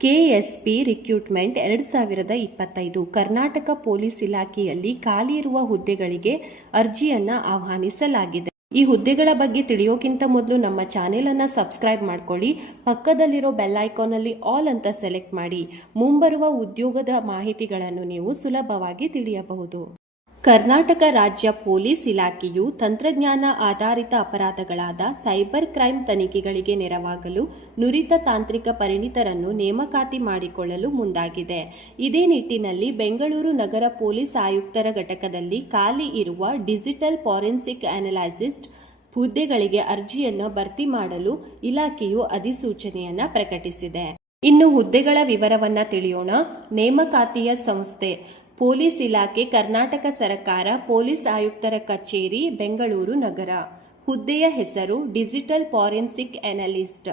KSP recruitment 2025 Karnataka police ಇಲಾಖೆಯಲ್ಲಿ ಖಾಲಿ ಇರುವ ಹುದ್ದೆಗಳಿಗೆ ಅರ್ಜಿಯನ್ನ ಆಹ್ವಾನಿಸಲಾಗಿದೆ. ಈ ಹುದ್ದೆಗಳ ಬಗ್ಗೆ ತಿಳಿಯೋಕ್ಕಿಂತ ಮೊದಲು ನಮ್ಮ ಚಾನೆಲ್ ಅನ್ನ ಸಬ್ಸ್ಕ್ರೈಬ್ ಮಾಡ್ಕೊಳ್ಳಿ. ಪಕ್ಕದಲ್ಲಿರೋ ಬೆಲ್ ಐಕಾನ್ ಅಲ್ಲಿ ಆಲ್ ಅಂತ ಸೆಲೆಕ್ಟ್ ಮಾಡಿ. ಮುಂಬರುವ ಉದ್ಯೋಗದ ಮಾಹಿತಿಗಳನ್ನು ನೀವು ಸುಲಭವಾಗಿ ತಿಳಿಯಬಹುದು. ಕರ್ನಾಟಕ ರಾಜ್ಯ ಪೊಲೀಸ್ ಇಲಾಖೆಯು ತಂತ್ರಜ್ಞಾನ ಆಧಾರಿತ ಅಪರಾಧಗಳಾದ ಸೈಬರ್ ಕ್ರೈಮ್ ತನಿಖೆಗಳಿಗೆ ನೆರವಾಗಲು ನುರಿತ ತಾಂತ್ರಿಕ ಪರಿಣಿತರನ್ನು ನೇಮಕಾತಿ ಮಾಡಿಕೊಳ್ಳಲು ಮುಂದಾಗಿದೆ. ಇದೇ ನಿಟ್ಟಿನಲ್ಲಿ ಬೆಂಗಳೂರು ನಗರ ಪೊಲೀಸ್ ಆಯುಕ್ತರ ಘಟಕದಲ್ಲಿ ಖಾಲಿ ಇರುವ ಡಿಜಿಟಲ್ ಫಾರೆನ್ಸಿಕ್ ಅನಲೈಸಿಸ್ಟ್ ಹುದ್ದೆಗಳಿಗೆ ಅರ್ಜಿಯನ್ನು ಭರ್ತಿ ಮಾಡಲು ಇಲಾಖೆಯು ಅಧಿಸೂಚನೆಯನ್ನ ಪ್ರಕಟಿಸಿದೆ. ಇನ್ನು ಹುದ್ದೆಗಳ ವಿವರವನ್ನ ತಿಳಿಯೋಣ. ನೇಮಕಾತಿಯ ಸಂಸ್ಥೆ ಪೊಲೀಸ್ ಇಲಾಖೆ, ಕರ್ನಾಟಕ ಸರ್ಕಾರ, ಪೊಲೀಸ್ ಆಯುಕ್ತರ ಕಚೇರಿ, ಬೆಂಗಳೂರು ನಗರ. ಹುದ್ದೆಯ ಹೆಸರು ಡಿಜಿಟಲ್ ಫಾರೆನ್ಸಿಕ್ ಅನಲಿಸ್ಟ್.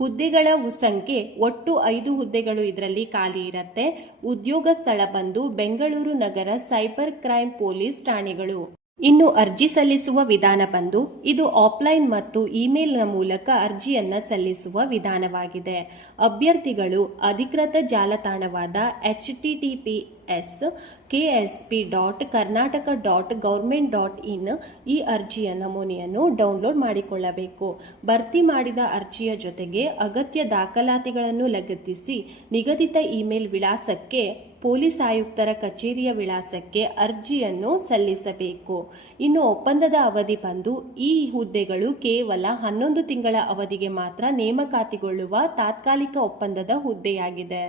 ಹುದ್ದೆಗಳ ಸಂಖ್ಯೆ ಒಟ್ಟು 5 ಹುದ್ದೆಗಳು ಇದರಲ್ಲಿ ಖಾಲಿ ಇರುತ್ತೆ. ಉದ್ಯೋಗ ಸ್ಥಳ ಬಂದು ಬೆಂಗಳೂರು ನಗರ ಸೈಬರ್ ಕ್ರೈಮ್ ಪೊಲೀಸ್ ಠಾಣೆಗಳು. ಇನ್ನು ಅರ್ಜಿ ಸಲ್ಲಿಸುವ ವಿಧಾನ ಬಂದು ಇದು ಆಫ್ಲೈನ್ ಮತ್ತು ಇಮೇಲ್ನ ಮೂಲಕ ಅರ್ಜಿಯನ್ನ ಸಲ್ಲಿಸುವ ವಿಧಾನವಾಗಿದೆ. ಅಭ್ಯರ್ಥಿಗಳು ಅಧಿಕೃತ ಜಾಲತಾಣವಾದ https://ksp.karnataka.government.in ಈ ಅರ್ಜಿಯ ನಮೂನೆಯನ್ನು ಡೌನ್ಲೋಡ್ ಮಾಡಿಕೊಳ್ಳಬೇಕು. ಭರ್ತಿ ಮಾಡಿದ ಅರ್ಜಿಯ ಜೊತೆಗೆ ಅಗತ್ಯ ದಾಖಲಾತಿಗಳನ್ನು ಲಗತ್ತಿಸಿ ನಿಗದಿತ ಇಮೇಲ್ ವಿಳಾಸಕ್ಕೆ, ಪೊಲೀಸ್ ಆಯುಕ್ತರ ಕಚೇರಿಯ ವಿಳಾಸಕ್ಕೆ ಅರ್ಜಿಯನ್ನು ಸಲ್ಲಿಸಬೇಕು. ಇನ್ನು ಒಪ್ಪಂದದ ಅವಧಿ ಬಂದು ಈ ಹುದ್ದೆಗಳು ಕೇವಲ 11 ತಿಂಗಳ ಅವಧಿಗೆ ಮಾತ್ರ ನೇಮಕಾತಿಗೊಳ್ಳುವ ತಾತ್ಕಾಲಿಕ ಒಪ್ಪಂದದ ಹುದ್ದೆಯಾಗಿದೆ.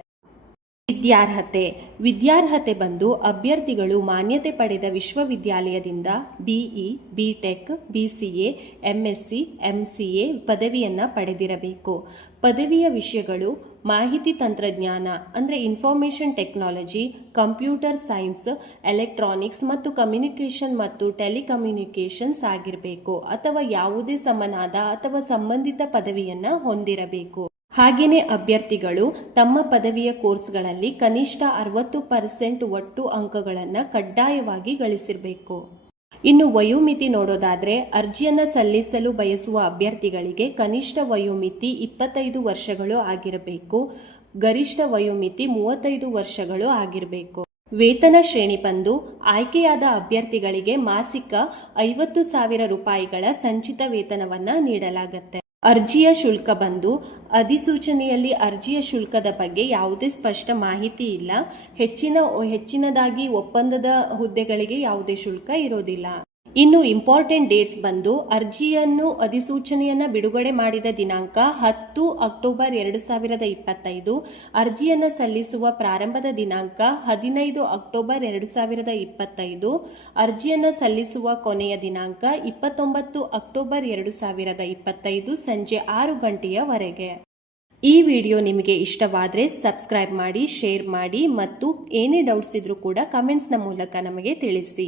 ವಿದ್ಯಾರ್ಹತೆ ಬಂದು ಅಭ್ಯರ್ಥಿಗಳು ಮಾನ್ಯತೆ ಪಡೆದ ವಿಶ್ವವಿದ್ಯಾಲಯದಿಂದ BE, BTech, BCA, MSc, MCA ಪದವಿಯನ್ನ ಪಡೆದಿರಬೇಕು. ಪದವಿಯ ವಿಷಯಗಳು ಮಾಹಿತಿ ತಂತ್ರಜ್ಞಾನ ಅಂದರೆ information technology, computer science, electronics ಮತ್ತು ಕಮ್ಯುನಿಕೇಷನ್ ಮತ್ತು ಟೆಲಿಕಮ್ಯುನಿಕೇಷನ್ಸ್ ಆಗಿರಬೇಕು ಅಥವಾ ಯಾವುದೇ ಸಮನಾದ ಅಥವಾ ಸಂಬಂಧಿತ ಪದವಿಯನ್ನ ಹೊಂದಿರಬೇಕು. ಹಾಗೆಯೇ ಅಭ್ಯರ್ಥಿಗಳು ತಮ್ಮ ಪದವಿಯ ಕೋರ್ಸ್ಗಳಲ್ಲಿ ಕನಿಷ್ಠ 60% ಒಟ್ಟು ಅಂಕಗಳನ್ನು ಕಡ್ಡಾಯವಾಗಿ ಗಳಿಸಿರಬೇಕು. ಇನ್ನು ವಯೋಮಿತಿ ನೋಡೋದಾದ್ರೆ ಅರ್ಜಿಯನ್ನ ಸಲ್ಲಿಸಲು ಬಯಸುವ ಅಭ್ಯರ್ಥಿಗಳಿಗೆ ಕನಿಷ್ಠ ವಯೋಮಿತಿ 25 ವರ್ಷಗಳು ಆಗಿರಬೇಕು. ಗರಿಷ್ಠ ವಯೋಮಿತಿ 35 ವರ್ಷಗಳು ಆಗಿರಬೇಕು. ವೇತನ ಶ್ರೇಣಿ ಬಂದು ಆಯ್ಕೆಯಾದ ಅಭ್ಯರ್ಥಿಗಳಿಗೆ ಮಾಸಿಕ 50,000 ರೂಪಾಯಿಗಳ ಸಂಚಿತ ವೇತನವನ್ನ ನೀಡಲಾಗುತ್ತೆ. ಅರ್ಜಿಯ ಶುಲ್ಕ ಬಂದು ಅಧಿಸೂಚನೆಯಲ್ಲಿ ಅರ್ಜಿಯ ಶುಲ್ಕದ ಬಗ್ಗೆ ಯಾವುದೇ ಸ್ಪಷ್ಟ ಮಾಹಿತಿ ಇಲ್ಲ. ಹೆಚ್ಚಿನದಾಗಿ ಒಪ್ಪಂದದ ಹುದ್ದೆಗಳಿಗೆ ಯಾವುದೇ ಶುಲ್ಕ ಇರೋದಿಲ್ಲ. ಇನ್ನು ಇಂಪಾರ್ಟೆಂಟ್ ಡೇಟ್ಸ್ ಬಂದು ಅರ್ಜಿಯನ್ನು ಅಧಿಸೂಚನೆಯನ್ನ ಬಿಡುಗಡೆ ಮಾಡಿದ ದಿನಾಂಕ 10 ಅಕ್ಟೋಬರ್ 2025, ಅರ್ಜಿಯನ್ನ ಸಲ್ಲಿಸುವ ಪ್ರಾರಂಭದ ದಿನಾಂಕ 15 ಅಕ್ಟೋಬರ್ 2025, ಅರ್ಜಿಯನ್ನ ಸಲ್ಲಿಸುವ ಕೊನೆಯ ದಿನಾಂಕ 29 ಅಕ್ಟೋಬರ್ 2025 ಸಂಜೆ 6 ಗಂಟೆಯವರೆಗೆ. ಈ ವಿಡಿಯೋ ನಿಮಗೆ ಇಷ್ಟವಾದರೆ ಸಬ್ಸ್ಕ್ರೈಬ್ ಮಾಡಿ, ಶೇರ್ ಮಾಡಿ ಮತ್ತು ಏನೇ ಡೌಟ್ಸ್ ಇದ್ರೂ ಕೂಡ ಕಮೆಂಟ್ಸ್ನ ಮೂಲಕ ನಮಗೆ ತಿಳಿಸಿ.